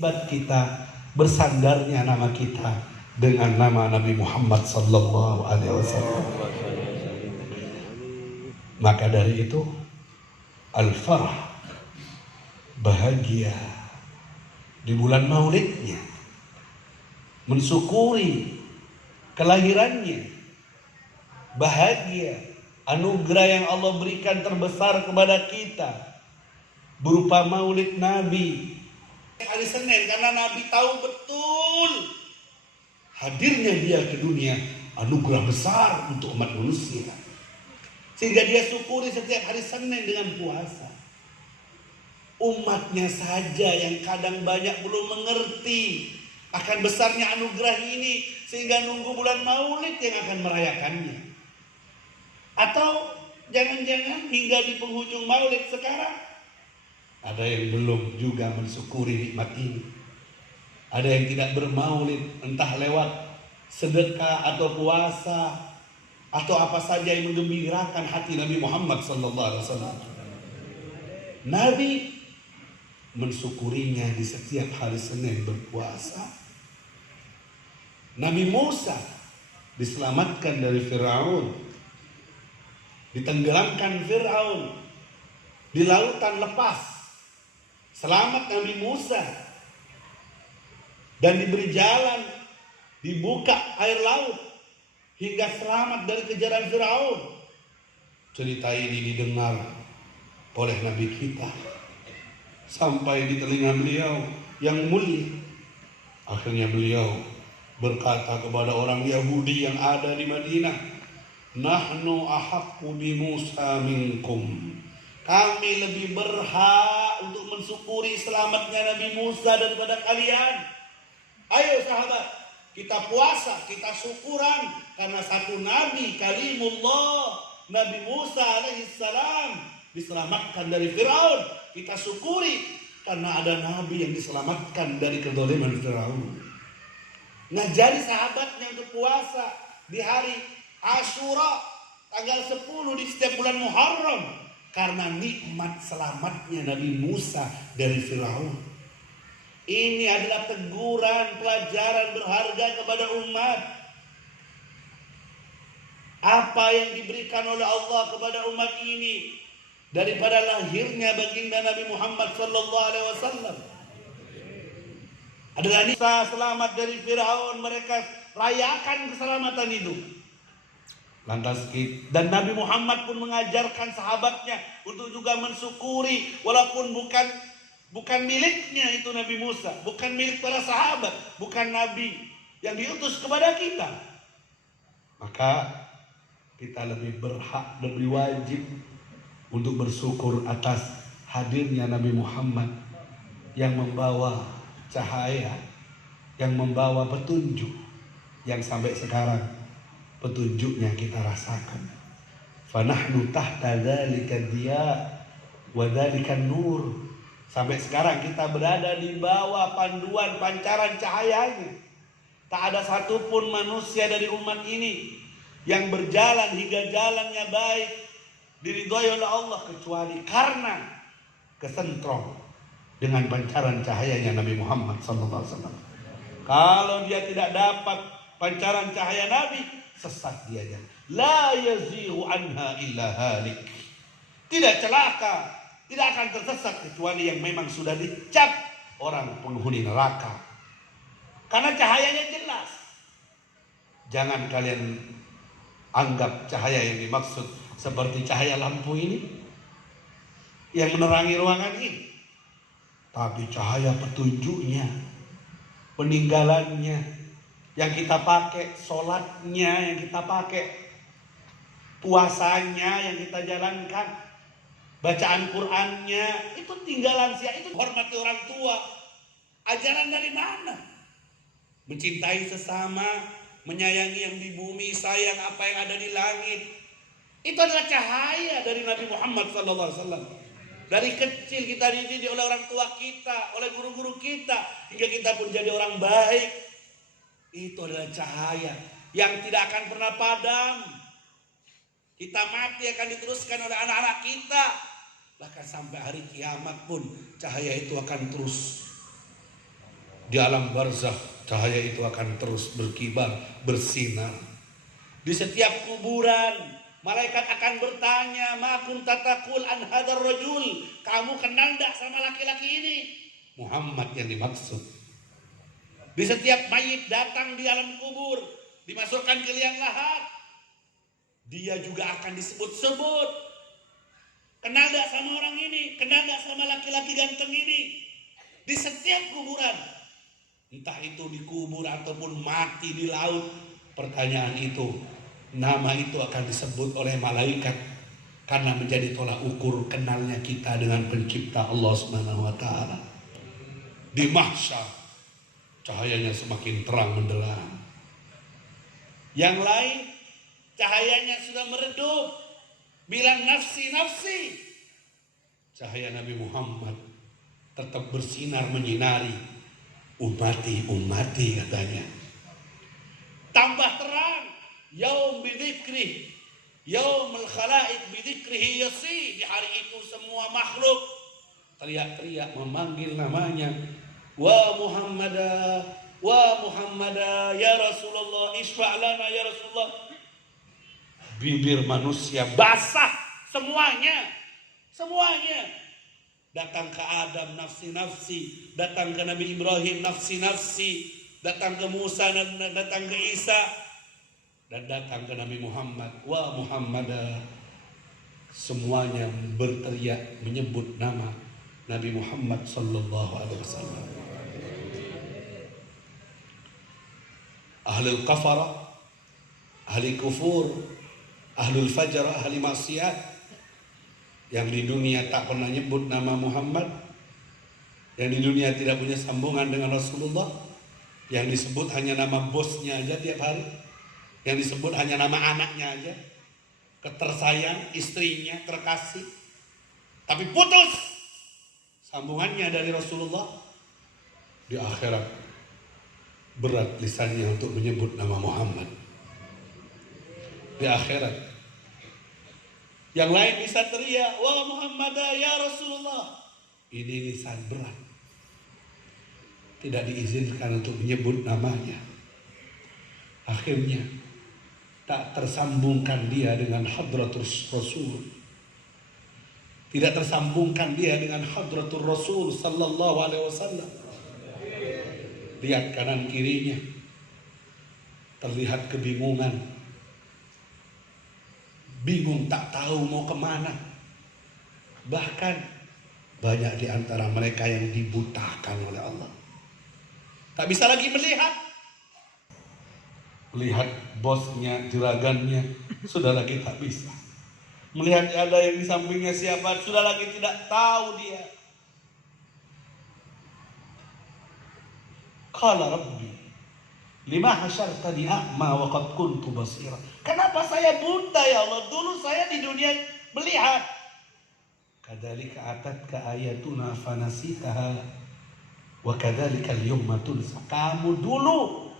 Buat kita bersandarnya nama kita dengan nama Nabi Muhammad sallallahu alaihi wasallam. Maka dari itu al-farah, bahagia di bulan maulidnya, mensyukuri kelahirannya, bahagia anugerah yang Allah berikan terbesar kepada kita berupa maulid Nabi hari Senin, karena Nabi tahu betul hadirnya dia ke dunia anugerah besar untuk umat manusia, sehingga dia syukuri setiap hari Senin dengan puasa. Umatnya saja yang kadang banyak belum mengerti akan besarnya anugerah ini, sehingga nunggu bulan maulid yang akan merayakannya. Atau jangan-jangan hingga di penghujung maulid sekarang ada yang belum juga mensyukuri nikmat ini. Ada yang tidak bermaulid, entah lewat sedekah atau puasa atau apa saja yang menggembirakan hati Nabi Muhammad SAW. Nabi mensyukurinya di setiap hari Senin berpuasa. Nabi Musa diselamatkan dari Firaun, ditenggelamkan Firaun di lautan lepas. Selamat Nabi Musa dan diberi jalan, dibuka air laut hingga selamat dari kejaran Firaun. Cerita ini didengar oleh Nabi kita sampai di telinga beliau yang mulia. Akhirnya beliau berkata kepada orang Yahudi yang ada di Madinah, "Nahnu ahaqqu bi Musa minkum." Kami lebih berhak untuk mensyukuri selamatnya Nabi Musa daripada kalian. Ayo sahabat, kita puasa, kita syukuran karena satu Nabi Kalimullah, Nabi Musa alaihissalam diselamatkan dari Firaun. Kita syukuri karena ada Nabi yang diselamatkan dari kezaliman Firaun. Ngajari sahabatnya untuk puasa di hari Asyura tanggal 10 di setiap bulan Muharram, karena nikmat selamatnya Nabi Musa dari Firaun. Ini adalah teguran, pelajaran berharga kepada umat. Apa yang diberikan oleh Allah kepada umat ini daripada lahirnya baginda Nabi Muhammad SAW adalah Musa selamat dari Firaun. Mereka rayakan keselamatan itu. Lantas dan Nabi Muhammad pun mengajarkan sahabatnya untuk juga mensyukuri, walaupun bukan miliknya itu Nabi Musa, bukan milik para sahabat, bukan Nabi yang diutus kepada kita. Maka kita lebih berhak, lebih wajib untuk bersyukur atas hadirnya Nabi Muhammad yang membawa cahaya, yang membawa petunjuk, yang sampai sekarang petunjuknya kita rasakan. Fanahnu tahta dzalika diya wa dzalika nur. Sampai sekarang kita berada di bawah panduan pancaran cahayanya. Tak ada satupun manusia dari umat ini yang berjalan hingga jalannya baik, diridhoi oleh Allah, kecuali karena kesentrong dengan pancaran cahayanya Nabi Muhammad SAW. Kalau dia tidak dapat pancaran cahaya Nabi, sesat dia. La yazighu anha illa halik. Tidak celaka, tidak akan tersesat kecuali yang memang sudah dicap orang penghuni neraka. Karena cahayanya jelas. Jangan kalian anggap cahaya yang dimaksud seperti cahaya lampu ini yang menerangi ruangan ini, tapi cahaya petunjuknya, peninggalannya, yang kita pakai, sholatnya yang kita pakai, puasanya yang kita jalankan, bacaan Qur'annya, itu tinggalan siapa? Itu hormati orang tua. Ajaran dari mana? Mencintai sesama, menyayangi yang di bumi, sayang apa yang ada di langit. Itu adalah cahaya dari Nabi Muhammad SAW. Dari kecil kita dididik oleh orang tua kita, oleh guru-guru kita, hingga kita pun jadi orang baik. Itu adalah cahaya yang tidak akan pernah padam. Kita mati akan diteruskan oleh anak-anak kita. Bahkan sampai hari kiamat pun cahaya itu akan terus Di alam barzakh cahaya itu akan terus berkibar, bersinar. Di setiap kuburan malaikat akan bertanya, "Ma kunta taqul an hadzal rajul?" Kamu kenal enggak sama laki-laki ini? Muhammad yang dimaksud. Di setiap mayit datang di alam kubur, dimasukkan ke liang lahat, dia juga akan disebut-sebut. Kenal enggak sama orang ini? Kenal enggak sama laki-laki ganteng ini? Di setiap kuburan, entah itu dikubur ataupun mati di laut, pertanyaan itu, nama itu akan disebut oleh malaikat karena menjadi tolak ukur kenalnya kita dengan pencipta Allah Subhanahu wa taala. Di mahsyar cahayanya semakin terang benderang. Yang lain cahayanya sudah meredup, bilang nafsi nafsi. Cahaya Nabi Muhammad tetap bersinar menyinari, ummati ummati katanya. Tambah terang, yaum bidzikri, yaumul khalaik bidzikrihi yasi. Di hari itu semua makhluk teriak-teriak memanggil namanya, wa Muhammadah, wa Muhammadah, ya Rasulullah, isfa' lana ya Rasulullah. Bibir manusia basah semuanya, semuanya. Datang ke Adam nafsi-nafsi, datang ke Nabi Ibrahim nafsi-nafsi, datang ke Musa, datang ke Isa, dan datang ke Nabi Muhammad, wa Muhammadah. Semuanya berteriak menyebut nama Nabi Muhammad sallallahu alaihi wasallam. Ahlul kafara, ahli kufur, ahlul fajr, ahli maksiat, yang di dunia tak pernah nyebut nama Muhammad, yang di dunia tidak punya sambungan dengan Rasulullah, yang disebut hanya nama bosnya aja tiap hari, yang disebut hanya nama anaknya aja, ketersayang, istrinya, terkasih, tapi putus sambungannya dari Rasulullah. Di akhirat berat lisannya untuk menyebut nama Muhammad. Di akhirat yang lain bisa teriak, wa Muhammad ya Rasulullah. Ini lisan berat, tidak diizinkan untuk menyebut namanya. Akhirnya tak tersambungkan dia dengan hadratul Rasul, tidak tersambungkan dia dengan hadratul Rasul sallallahu alaihi wasallam. Lihat kanan kirinya, terlihat kebingungan, bingung tak tahu mau kemana. Bahkan banyak di antara mereka yang dibutakan oleh Allah, tak bisa lagi melihat. Melihat bosnya, juragannya, sudah lagi tak bisa. Melihat ada yang di sampingnya siapa, sudah lagi tidak tahu dia. Qala Rabbi lima hasyartani a'ma wa qad kuntu basira. Kenapa saya buta ya Allah? Dulu saya di dunia melihat. Kadzalika atatka ayatuna fanasitaha wa kadzalika al-yawma tunsa. Kamu dulu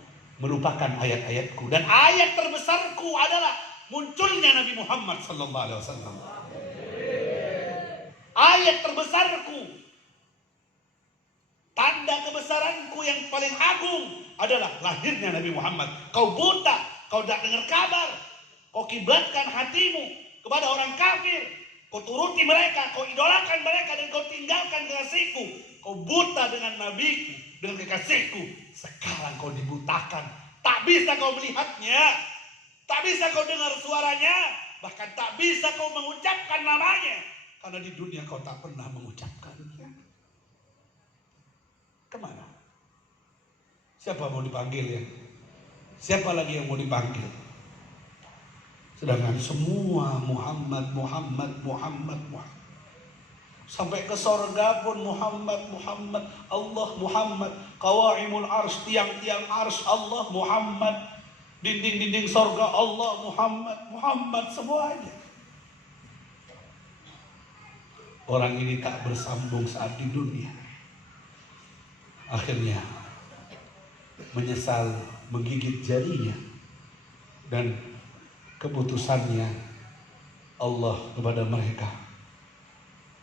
merupakan ayat-ayatku, dan ayat terbesarku adalah munculnya Nabi Muhammad sallallahu alaihi wasallam. Ayat terbesarku, tanda kebesaranku yang paling agung adalah lahirnya Nabi Muhammad. Kau buta, kau tak dengar kabar, kau kiblatkan hatimu kepada orang kafir, kau turuti mereka, kau idolakan mereka, dan kau tinggalkan kekasihku. Kau buta dengan nabiku, dengan kekasihku. Sekarang kau dibutakan, tak bisa kau melihatnya, tak bisa kau dengar suaranya, bahkan tak bisa kau mengucapkan namanya, karena di dunia kau tak pernah mengucapkannya. Kemana? Siapa mau dipanggil ya? Siapa lagi yang mau dipanggil? Sedangkan semua Muhammad, Muhammad, Muhammad, Muhammad. Sampai ke sorga pun Muhammad, Muhammad, Allah Muhammad. Qawaimul arsh, tiang-tiang arsh Allah Muhammad. Dinding-dinding sorga Allah Muhammad, Muhammad, semuanya. Orang ini tak bersambung saat di dunia. Akhirnya menyesal, menggigit jarinya, dan keputusannya Allah kepada mereka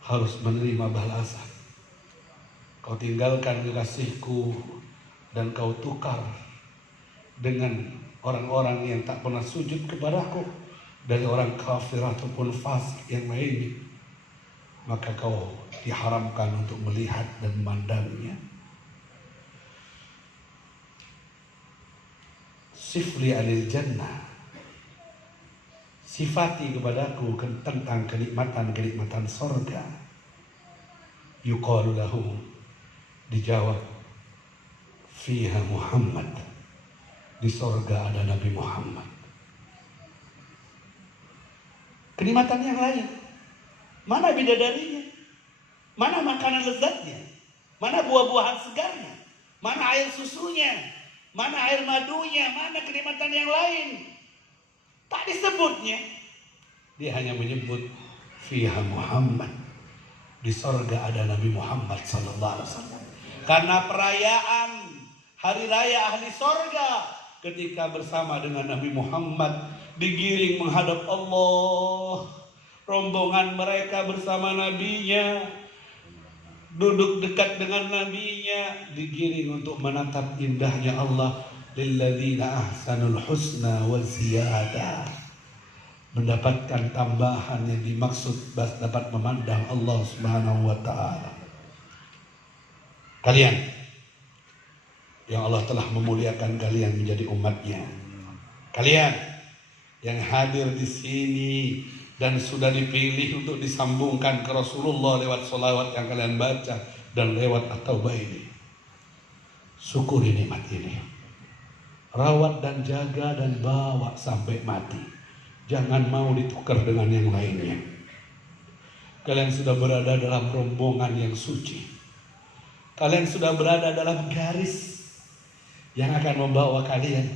harus menerima balasan. Kau tinggalkan kekasihku, dan kau tukar dengan orang-orang yang tak pernah sujud kepadaku dari orang kafir ataupun fasik yang lainnya, maka kau diharamkan untuk melihat dan memandangnya. Sifli alil jannah, sifati kepadaku tentang kenikmatan-kenikmatan sorga. Yuqalu lahu, dijawab, fiha Muhammad, di sorga ada Nabi Muhammad. Kenikmatan yang lain, mana bidadarinya? Mana makanan lezatnya? Mana buah-buahan segarnya? Mana air susunya? Mana air madunya? Mana kenikmatan yang lain? Tak disebutnya. Dia hanya menyebut fiha Muhammad, di sorga ada Nabi Muhammad sallallahu alaihi wasallam. Karena perayaan hari raya ahli sorga, ketika bersama dengan Nabi Muhammad digiring menghadap Allah, rombongan mereka bersama nabinya, duduk dekat dengan nabinya, digiring untuk menatap indahnya Allah. Lilladzina ahsanul husna wa ziyadah, mendapatkan tambahan yang dimaksud dapat memandang Allah Subhanahu wa taala. Kalian yang Allah telah memuliakan kalian menjadi umatnya, kalian yang hadir di sini dan sudah dipilih untuk disambungkan ke Rasulullah lewat sholawat yang kalian baca dan lewat at-taubah ini, syukuri nikmat ini, rawat dan jaga dan bawa sampai mati. Jangan mau ditukar dengan yang lainnya. Kalian sudah berada dalam rombongan yang suci. Kalian sudah berada dalam garis yang akan membawa kalian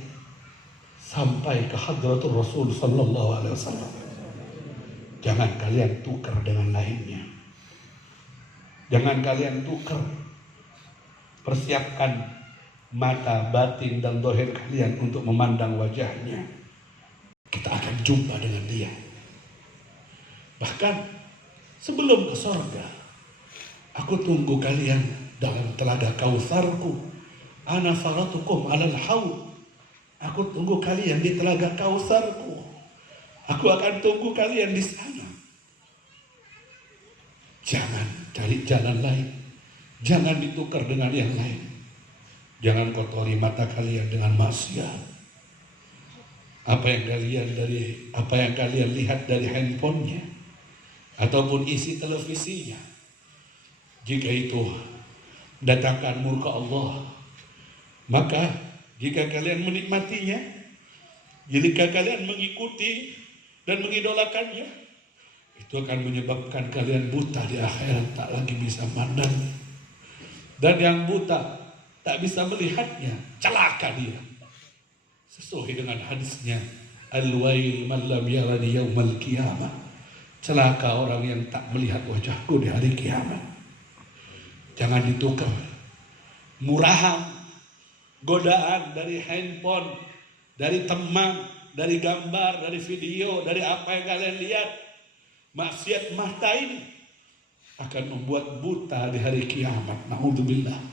sampai ke hadratul Rasul sallallahu alaihi wasallam. Jangan kalian tukar dengan lainnya. Jangan kalian tukar. Persiapkan mata, batin, dan zahir kalian untuk memandang wajahnya. Kita akan jumpa dengan dia. Bahkan sebelum ke sorga, aku tunggu kalian dalam telaga Kautsarku. Ana faratukum alal haud. Aku tunggu kalian di telaga Kautsarku. Aku akan tunggu kalian di sana. Jangan cari jalan lain. Jangan ditukar dengan yang lain. Jangan kotori mata kalian dengan maksiat. Apa yang kalian lihat dari handphonenya ataupun isi televisinya, jika itu datangkan murka Allah, maka jika kalian menikmatinya, jika kalian mengikuti dan mengidolakannya, itu akan menyebabkan kalian buta di akhirat, tak lagi bisa mandang. Dan yang buta tak bisa melihatnya, celaka dia. Sesuai dengan hadisnya, al-wail man lam yarani yaumal qiyamah. Celaka orang yang tak melihat wajahku di hari kiamat. Jangan ditukar. Murahan, godaan dari handphone, dari teman, dari gambar, dari video, dari apa yang kalian lihat. Maksiat mata ini akan membuat buta di hari kiamat. Na'udzubillah.